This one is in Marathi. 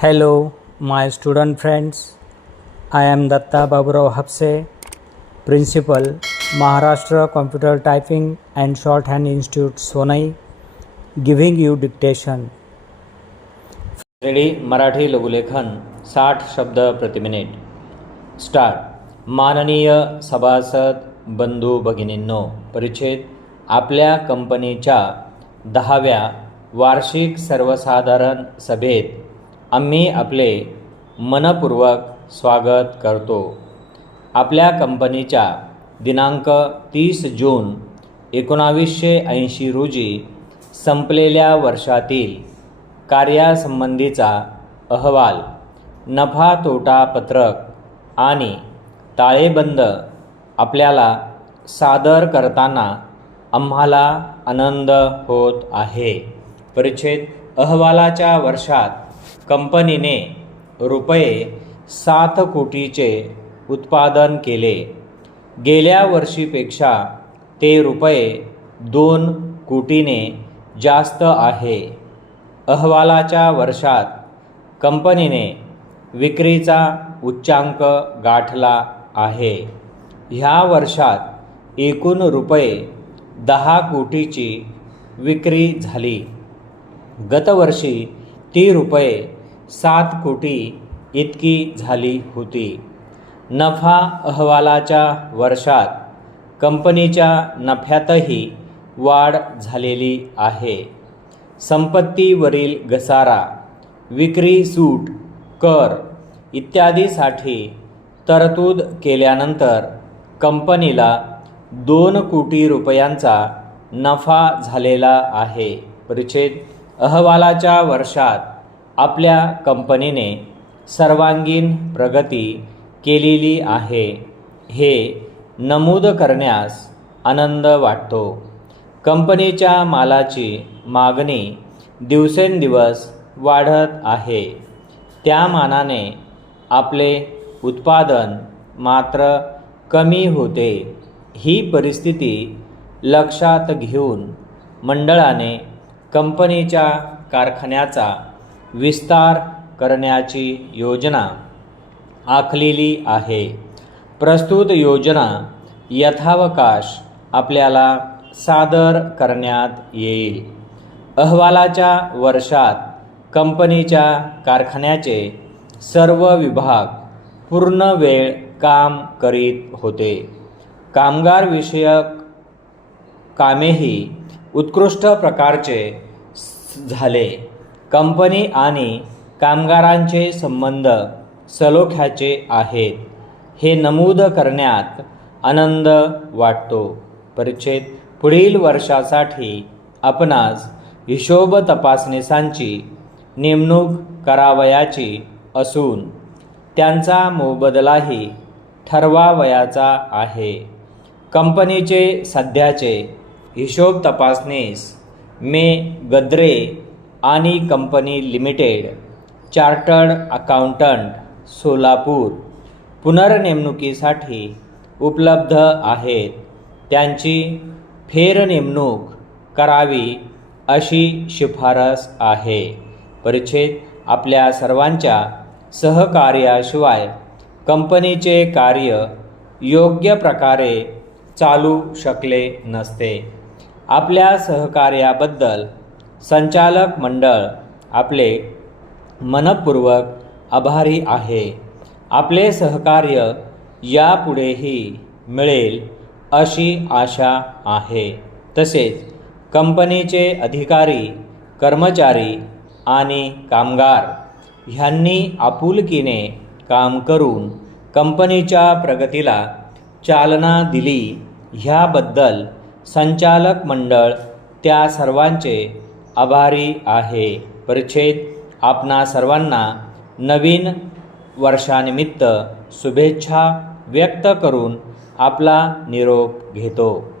Hello my student friends I am Datta Baburao Hapse principal Maharashtra computer typing and shorthand institute Sonai giving you dictation श्रेणी मराठी लघुलेखन साठ शब्द प्रति प्रतिमिनिट स्टार्ट माननीय सभासद बंधू भगिनींनो परिचित आपल्या कंपनीच्या दहाव्या वार्षिक सर्वसाधारण सभेत आम्ही आपले मनपूर्वक स्वागत करतो. आपल्या कंपनीच्या दिनांक तीस जून एकोणावीसशे ऐंशी रोजी संपलेल्या वर्षातील कार्यासंबंधीचा अहवाल नफा तोटा पत्रक आणि ताळेबंद आपल्याला सादर करताना आम्हाला आनंद होत आहे. परिच्छेद अहवालाच्या वर्षात कंपनीने रुपये सात कोटीचे उत्पादन केले. गेल्या वर्षीपेक्षा ते रुपये दोन कोटीने जास्त आहे. अहवालाच्या वर्षात कंपनीने विक्रीचा उच्चांक गाठला आहे. ह्या वर्षात एकूण रुपये दहा कोटीची विक्री झाली. गतवर्षी ती रुपये सात कोटी इतकी झाली होती. नफा अहवालाच्या वर्षात कंपनीच्या नफ्यातही वाढ झालेली आहे. संपत्तीवरील घसारा विक्री सूट कर इत्यादीसाठी तरतूद केल्यानंतर कंपनीला दोन कोटी रुपयांचा नफा झालेला आहे. परिच्छेद. अहवालाच्या वर्षात आपल्या कंपनीने सर्वांगीण प्रगती केलेली आहे हे नमूद करण्यास आनंद वाटतो. कंपनीच्या मालाची मागणी दिवसेंदिवस वाढत आहे. त्या मानाने आपले उत्पादन मात्र कमी होते. ही परिस्थिती लक्षात घेऊन मंडळाने कंपनीच्या कारखान्याचा विस्तार करण्याची योजना आखलेली आहे. प्रस्तुत योजना यथावकाश आपल्याला सादर करण्यात येईल. अहवालाच्या वर्षात कंपनीच्या कारखान्याचे सर्व विभाग पूर्ण वेळ काम करीत होते. कामगारविषयक कामेही उत्कृष्ट प्रकारचे झाले. कंपनी आणि कामगारांचे संबंध सलोख्याचे आहेत. हे नमूद करण्यात आनंद वाटतो. परिच्छेद पुढील वर्षासाठी आपणास हिशोब तपासणीसांची नेमणूक करावयाची असून त्यांचा मोबदलाही ठरवावयाचा आहे. कंपनीचे सध्याचे हिशोब तपासणीस मे गद्रे आणि company limited chartered accountant Solapur पुनर्नेमणुकीसाठी उपलब्ध आहेत. त्यांची फेरनेमणूक करावी अशी शिफारस आहे. परिच्छेद आपल्या सर्वांच्या सहकार्याशिवाय कंपनीचे कार्य योग्य प्रकारे चालू शकले नसते. आपल्या सहकार्याबद्दल संचालक मंडळ आपले मनपूर्वक आभारी आहे. आपले सहकार्य यापुढेही मिळेल अशी आशा आहे. तसेच कंपनीचे अधिकारी कर्मचारी आणि कामगार ह्यांनी आपुलकीने काम करून कंपनीच्या प्रगतीला चालना दिली. ह्याबद्दल संचालक मंडळ त्या सर्वांचे आभारी आहे. परिच्छेद आपणा सर्वांना नवीन वर्षानिमित्त शुभेच्छा व्यक्त करून आपला निरोप घेतो.